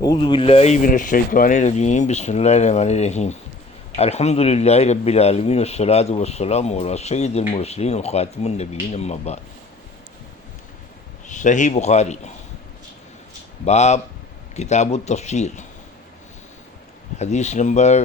اعوذ باللہ من الشیطان الرجیم، بسم اللہ الرحمن الرحیم۔ الحمد للہ رب العالمین، والصلاۃ والسلام علی سید المرسلین وخاتم النبیین، اما بعد۔ صحیح بخاری، باب کتاب التفسیر، حدیث نمبر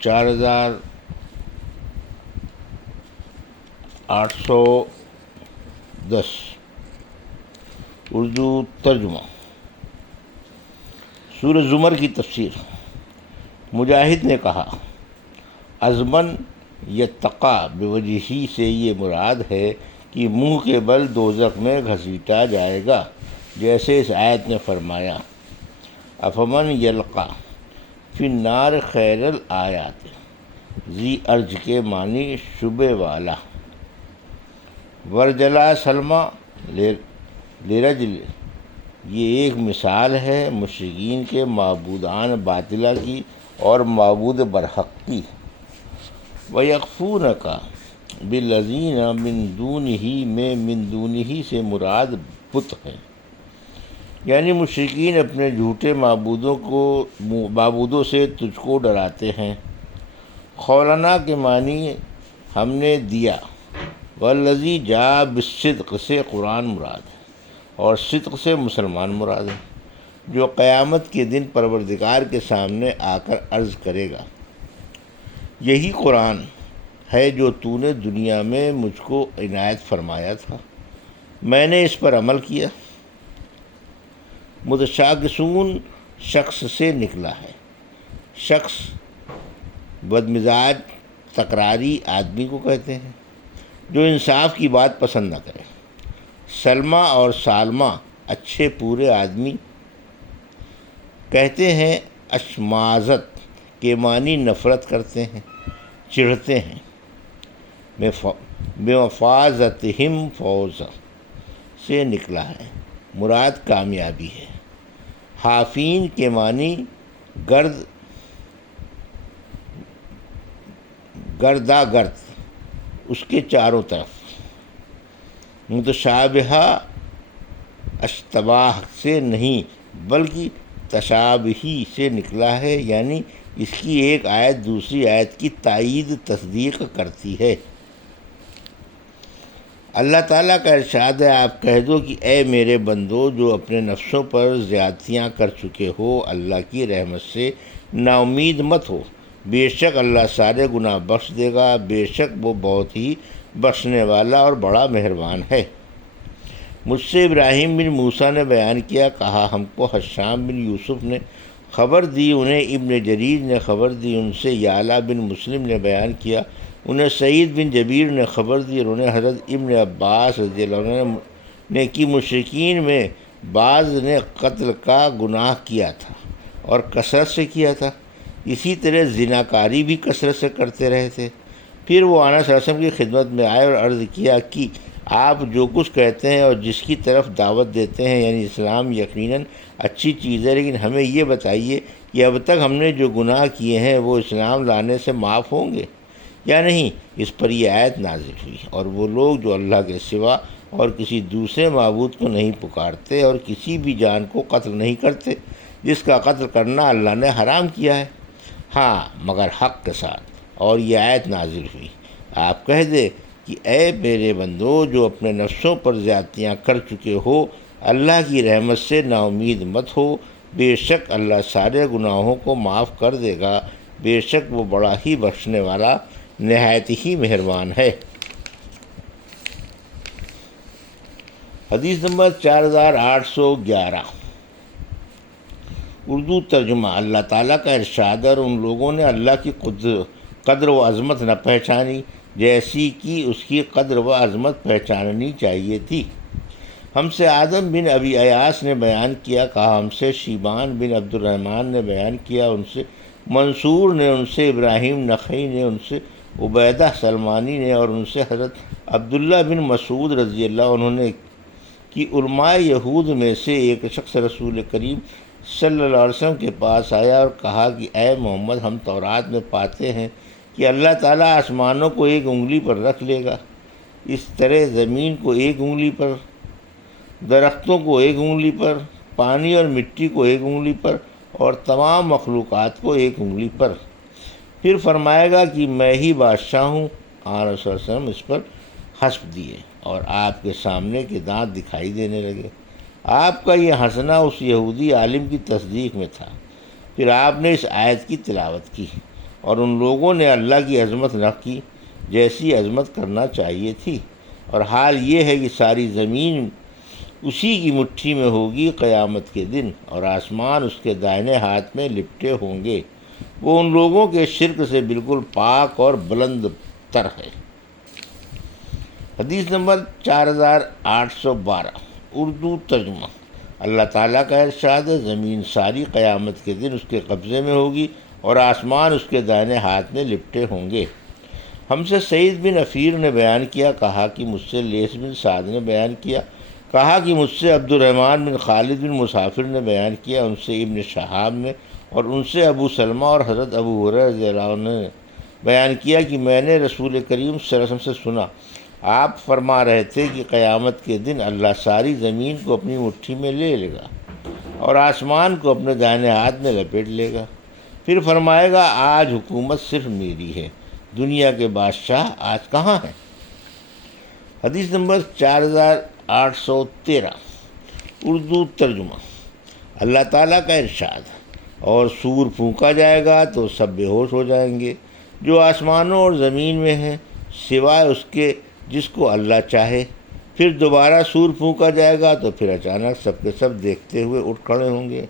4810، اردو ترجمہ۔ سورہ زمر کی تفسیر۔ مجاہد نے کہا، ازمن یتقا بوجہی سے یہ مراد ہے کہ منہ کے بل دوزخ میں گھسیٹا جائے گا، جیسے اس آیت نے فرمایا، افمن یلقا فی النار خیر الآیات، ذی ارج کے معنی شبے والا، ورجلا سلمہ لرجل، یہ ایک مثال ہے مشرکین کے معبودان باطلہ کی اور معبود برحق کی۔ وَيَخْفُونَكَ بِالَّذِينَ مِن دُونِهِ میں من دونہ سے مراد بت ہیں، یعنی مشرکین اپنے جھوٹے معبودوں سے تجھ کو ڈراتے ہیں۔ خولنا کے معنی ہم نے دیا، والذی جاء بالصدق سے قرآن مراد ہے، اور صدق سے مسلمان مراد ہے، جو قیامت کے دن پروردگار کے سامنے آ کر عرض کرے گا، یہی قرآن ہے جو تو نے دنیا میں مجھ کو عنایت فرمایا تھا، میں نے اس پر عمل کیا۔ متشاکسون شخص سے نکلا ہے، شخص بدمزاج تکراری آدمی کو کہتے ہیں جو انصاف کی بات پسند نہ کرے۔ سلمہ اور سالمہ اچھے پورے آدمی کہتے ہیں۔ اشمازت کے معنی نفرت کرتے ہیں، چڑھتے ہیں۔ بمفازتہم فوز سے نکلا ہے، مراد کامیابی ہے۔ حافین کے معنی گرداگرد، اس کے چاروں طرف۔ متشابہہ اشتباہ سے نہیں بلکہ تشابہی سے نکلا ہے، یعنی اس کی ایک آیت دوسری آیت کی تائید تصدیق کرتی ہے۔ اللہ تعالیٰ کا ارشاد ہے، آپ کہہ دو کہ اے میرے بندو جو اپنے نفسوں پر زیادتیاں کر چکے ہو، اللہ کی رحمت سے نا امید مت ہو، بے شک اللہ سارے گناہ بخش دے گا، بے شک وہ بہت ہی بخشنے والا اور بڑا مہربان ہے۔ مجھ سے ابراہیم بن موسیٰ نے بیان کیا، کہا ہم کو حشام بن یوسف نے خبر دی، انہیں ابن جریر نے خبر دی، ان سے یعلا بن مسلم نے بیان کیا، انہیں سعید بن جبیر نے خبر دی، اور انہیں حضرت ابن عباس رضی اللہ عنہ نے کہ مشرکین میں بعض نے قتل کا گناہ کیا تھا اور کثرت سے کیا تھا، اسی طرح زناکاری بھی کثرت سے کرتے رہے تھے۔ پھر وہ آنا صلی اللہ علیہ وسلم کی خدمت میں آئے اور عرض کیا کہ آپ جو کچھ کہتے ہیں اور جس کی طرف دعوت دیتے ہیں، یعنی اسلام یقیناً اچھی چیز ہے، لیکن ہمیں یہ بتائیے کہ اب تک ہم نے جو گناہ کیے ہیں وہ اسلام لانے سے معاف ہوں گے یا نہیں؟ اس پر یہ آیت نازل ہوئی، اور وہ لوگ جو اللہ کے سوا اور کسی دوسرے معبود کو نہیں پکارتے اور کسی بھی جان کو قتل نہیں کرتے جس کا قتل کرنا اللہ نے حرام کیا ہے، ہاں مگر حق کے ساتھ، اور یہ آیت نازل ہوئی، آپ کہہ دے کہ اے میرے بندو جو اپنے نفسوں پر زیادتیاں کر چکے ہو، اللہ کی رحمت سے نا امید مت ہو، بے شک اللہ سارے گناہوں کو معاف کر دے گا، بے شک وہ بڑا ہی بخشنے والا نہایت ہی مہربان ہے۔ حدیث نمبر 4811، اردو ترجمہ۔ اللہ تعالیٰ کا ارشاد ہے، اور ان لوگوں نے اللہ کی قدر و عظمت نہ پہچانی جیسی کہ اس کی قدر و عظمت پہچاننی چاہیے تھی۔ ہم سے آدم بن ابی ایاس نے بیان کیا، کہا ہم سے شیبان بن عبد الرحمن نے بیان کیا، ان سے منصور نے، ان سے ابراہیم نخعی نے، ان سے عبیدہ سلمانی نے، اور ان سے حضرت عبداللہ بن مسعود رضی اللہ عنہ نے کہ علماء یہود میں سے ایک شخص رسول کریم صلی اللہ علیہ وسلم کے پاس آیا اور کہا کہ اے محمد، ہم تورات میں پاتے ہیں کہ اللہ تعالیٰ آسمانوں کو ایک انگلی پر رکھ لے گا، اس طرح زمین کو ایک انگلی پر، درختوں کو ایک انگلی پر، پانی اور مٹی کو ایک انگلی پر اور تمام مخلوقات کو ایک انگلی پر۔ پھر فرمائے گا کہ میں ہی بادشاہ ہوں۔ آن صلی اللہ علیہ وسلم اس پر ہنس دیے اور آپ کے سامنے کے دانت دکھائی دینے لگے۔ آپ کا یہ ہنسنا اس یہودی عالم کی تصدیق میں تھا۔ پھر آپ نے اس آیت کی تلاوت کی اور ان لوگوں نے اللہ کی عظمت نہ کی جیسی عظمت کرنا چاہیے تھی، اور حال یہ ہے کہ ساری زمین اسی کی مٹھی میں ہوگی قیامت کے دن، اور آسمان اس کے دائنے ہاتھ میں لپٹے ہوں گے۔ وہ ان لوگوں کے شرک سے بالکل پاک اور بلند تر ہے۔ حدیث نمبر 4812 اردو ترجمہ۔ اللہ تعالیٰ کا ارشاد ہے، زمین ساری قیامت کے دن اس کے قبضے میں ہوگی اور آسمان اس کے دائنے ہاتھ میں لپٹے ہوں گے۔ ہم سے سعید بن عفیر نے بیان کیا، کہا کہ مجھ سے لیث بن سعد نے بیان کیا، کہا کہ مجھ سے عبد الرحمن بن خالد بن مسافر نے بیان کیا، ان سے ابن شہاب نے، اور ان سے ابو سلمہ اور حضرت ابو ہریرہ رضی اللہ عنہ نے بیان کیا کہ میں نے رسول کریم صلی اللہ علیہ وسلم سے سنا، آپ فرما رہے تھے کہ قیامت کے دن اللہ ساری زمین کو اپنی مٹھی میں لے لے گا اور آسمان کو اپنے دائنے ہاتھ میں لپیٹ لے گا۔ پھر فرمائے گا، آج حکومت صرف میری ہے، دنیا کے بادشاہ آج کہاں ہیں؟ حدیث نمبر 4813 اردو ترجمہ۔ اللہ تعالیٰ کا ارشاد، اور سور پھونکا جائے گا تو سب بے ہوش ہو جائیں گے جو آسمانوں اور زمین میں ہیں، سوائے اس کے جس کو اللہ چاہے۔ پھر دوبارہ سور پھونکا جائے گا تو پھر اچانک سب کے سب دیکھتے ہوئے اٹھ کھڑے ہوں گے۔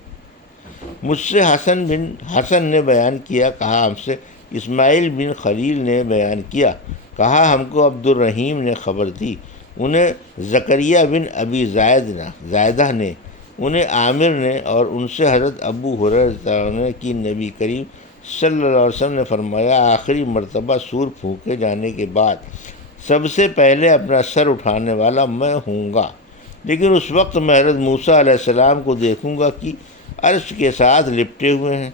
مجھ سے حسن نے بیان کیا، کہا ہم سے اسماعیل بن خلیل نے بیان کیا، کہا ہم کو عبد الرحیم نے خبر دی، انہیں زکریا بن ابی زائدہ نے، انہیں عامر نے، اور ان سے حضرت ابو ہریرہ نے کہ نبی کریم صلی اللہ علیہ وسلم نے فرمایا، آخری مرتبہ سور پھونکے جانے کے بعد سب سے پہلے اپنا سر اٹھانے والا میں ہوں گا، لیکن اس وقت میں حضرت موسیٰ علیہ السلام کو دیکھوں گا کہ عرش کے ساتھ لپٹے ہوئے ہیں۔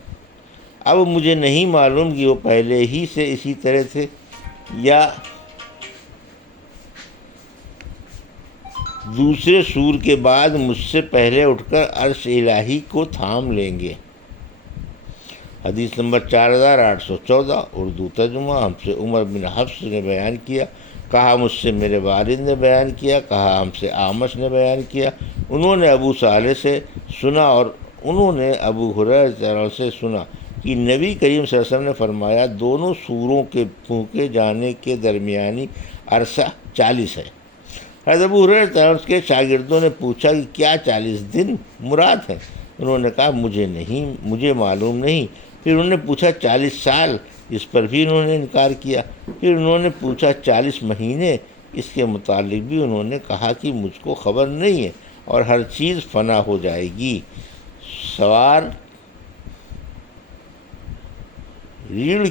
اب مجھے نہیں معلوم کہ وہ پہلے ہی سے اسی طرح تھے یا دوسرے سور کے بعد مجھ سے پہلے اٹھ کر عرش الہی کو تھام لیں گے۔ حدیث نمبر 4814 اردو ترجمہ۔ ہم سے عمر بن حفص نے بیان کیا، کہا مجھ سے میرے والد نے بیان کیا، کہا ہم سے اعمش نے بیان کیا، انہوں نے ابو صالح سے سنا اور انہوں نے ابو ہریرہ سے سنا کہ نبی کریم صلی اللہ علیہ وسلم نے فرمایا، دونوں سوروں کے پھونکے جانے کے درمیانی عرصہ 40 ہے۔ حضرت ابو ہریرہ کے شاگردوں نے پوچھا کہ کیا 40 دن مراد ہیں؟ انہوں نے کہا مجھے معلوم نہیں۔ پھر انہوں نے پوچھا 40 سال؟ اس پر بھی انہوں نے انکار کیا۔ پھر انہوں نے پوچھا 40 مہینے؟ اس کے متعلق بھی انہوں نے کہا کہ مجھ کو خبر نہیں ہے، اور ہر چیز فنا ہو جائے گی سوائے ریڑھ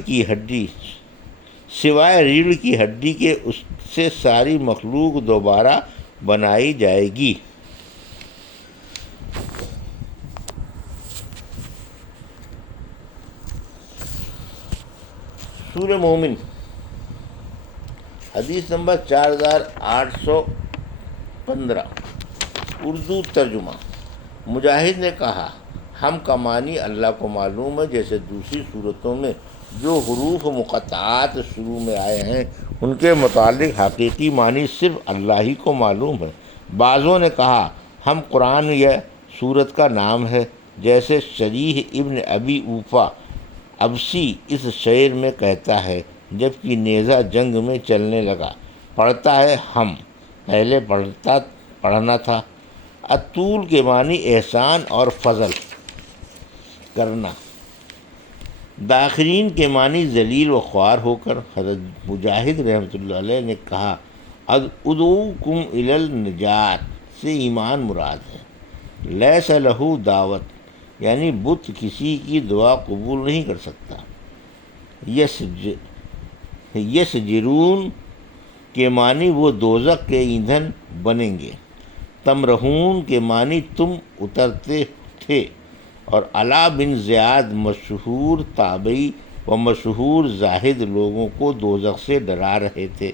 کی ہڈی کے، اس سے ساری مخلوق دوبارہ بنائی جائے گی۔ سورہ مومن۔ حدیث نمبر 4815 اردو ترجمہ۔ مجاہد نے کہا، ہم کا معنی اللہ کو معلوم ہے، جیسے دوسری صورتوں میں جو حروف مقطعات شروع میں آئے ہیں ان کے متعلق حقیقی معنی صرف اللہ ہی کو معلوم ہے۔ بعضوں نے کہا ہم قرآن یا سورت کا نام ہے، جیسے شریح ابن ابی اوفا ابسی اس شعر میں کہتا ہے، جب کہ نیزہ جنگ میں چلنے لگا، پڑھتا ہے ہم، پہلے پڑھنا تھا۔ الطول کے معنی احسان اور فضل کرنا۔ داخرین کے معنی ذلیل و خوار ہو کر۔ حضرت مجاہد رحمۃ اللہ علیہ نے کہا، ادعوکم الی النجات سے ایمان مراد ہے۔ لیس لہ دعوت یعنی بت کسی کی دعا قبول نہیں کر سکتا۔ یسجرون کے معنی وہ دوزخ کے ایندھن بنیں گے۔ تمرہون کے معنی تم اترتے تھے، اور علا بن زیاد مشہور تابعی و مشہور زاہد لوگوں کو دوزخ سے ڈرا رہے تھے۔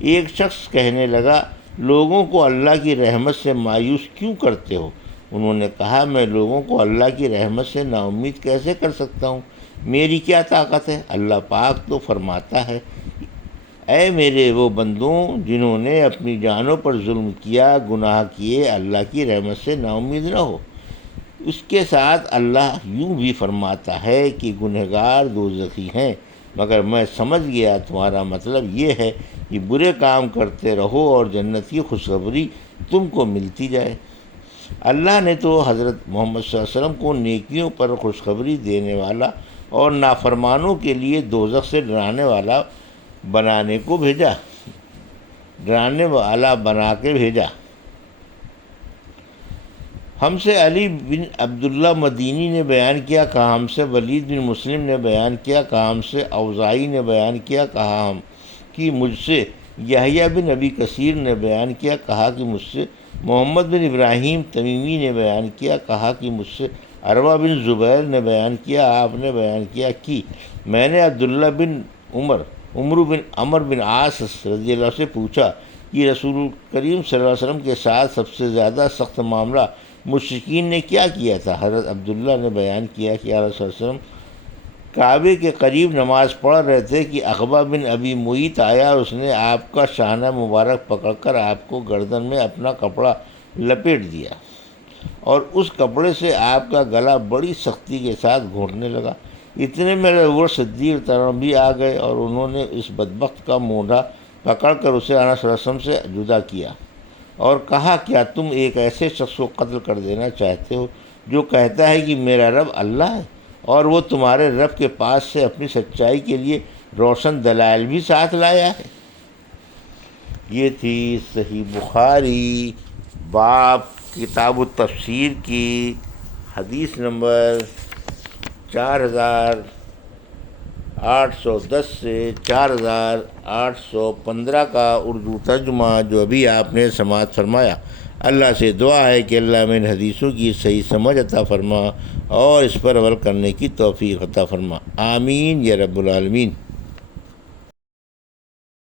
ایک شخص کہنے لگا، لوگوں کو اللہ کی رحمت سے مایوس کیوں کرتے ہو؟ انہوں نے کہا میں لوگوں کو اللہ کی رحمت سے نا امید کیسے کر سکتا ہوں؟ میری کیا طاقت ہے؟ اللہ پاک تو فرماتا ہے اے میرے وہ بندوں جنہوں نے اپنی جانوں پر ظلم کیا، گناہ کیے، اللہ کی رحمت سے نا امید نہ ہو۔ اس کے ساتھ اللہ یوں بھی فرماتا ہے کہ گنہگار دوزخی ہیں، مگر میں سمجھ گیا تمہارا مطلب یہ ہے کہ برے کام کرتے رہو اور جنت کی خوشخبری تم کو ملتی جائے۔ اللہ نے تو حضرت محمد صلی اللہ علیہ وسلم کو نیکیوں پر خوشخبری دینے والا اور نافرمانوں کے لیے دوزخ سے ڈرانے والا بنانے کو بھیجا، ڈرانے والا بنا کے بھیجا۔ ہم سے علی بن عبداللہ مدینی نے بیان کیا، کہا ہم سے ولید بن مسلم نے بیان کیا، کہا ہم سے اوزاعی نے بیان کیا، کہا ہم کہ مجھ سے یحییٰ بن ابی کثیر نے بیان کیا، کہا کہ مجھ سے محمد بن ابراہیم تمیمی نے بیان کیا، کہا کہ مجھ سے عروہ بن زبیر نے بیان کیا، آپ نے بیان کیا کہ میں نے عبداللہ بن عمرو بن عمر بن عاص رضی اللہ سے پوچھا کہ رسول کریم صلی اللہ علیہ وسلم کے ساتھ سب سے زیادہ سخت معاملہ مشرکین نے کیا کیا تھا؟ حضرت عبداللہ نے بیان کیا کہ یا رسول اللہ صلی اللہ علیہ وسلم کعبے کے قریب نماز پڑھ رہے تھے کہ عقبہ بن ابی معیط آیا، اس نے آپ کا شانہ مبارک پکڑ کر آپ کو گردن میں اپنا کپڑا لپیٹ دیا اور اس کپڑے سے آپ کا گلا بڑی سختی کے ساتھ گھونٹنے لگا۔ اتنے میں ابوبکر صدیق بھی آ گئے اور انہوں نے اس بدبخت کا مونڈھا پکڑ کر اسے آقا صلی اللہ علیہ وسلم سے جدا کیا اور کہا کیا تم ایک ایسے شخص کو قتل کر دینا چاہتے ہو جو کہتا ہے کہ میرا رب اللہ ہے اور وہ تمہارے رب کے پاس سے اپنی سچائی کے لیے روشن دلائل بھی ساتھ لایا ہے؟ یہ تھی صحیح بخاری باب کتاب التفسیر کی حدیث نمبر 4810 سے 4815 کا اردو ترجمہ جو ابھی آپ نے سماعت فرمایا۔ اللہ سے دعا ہے کہ اللہ میں ان حدیثوں کی صحیح سمجھ عطا فرما اور اس پر عمل کرنے کی توفیق عطا فرما، آمین یا رب العالمین۔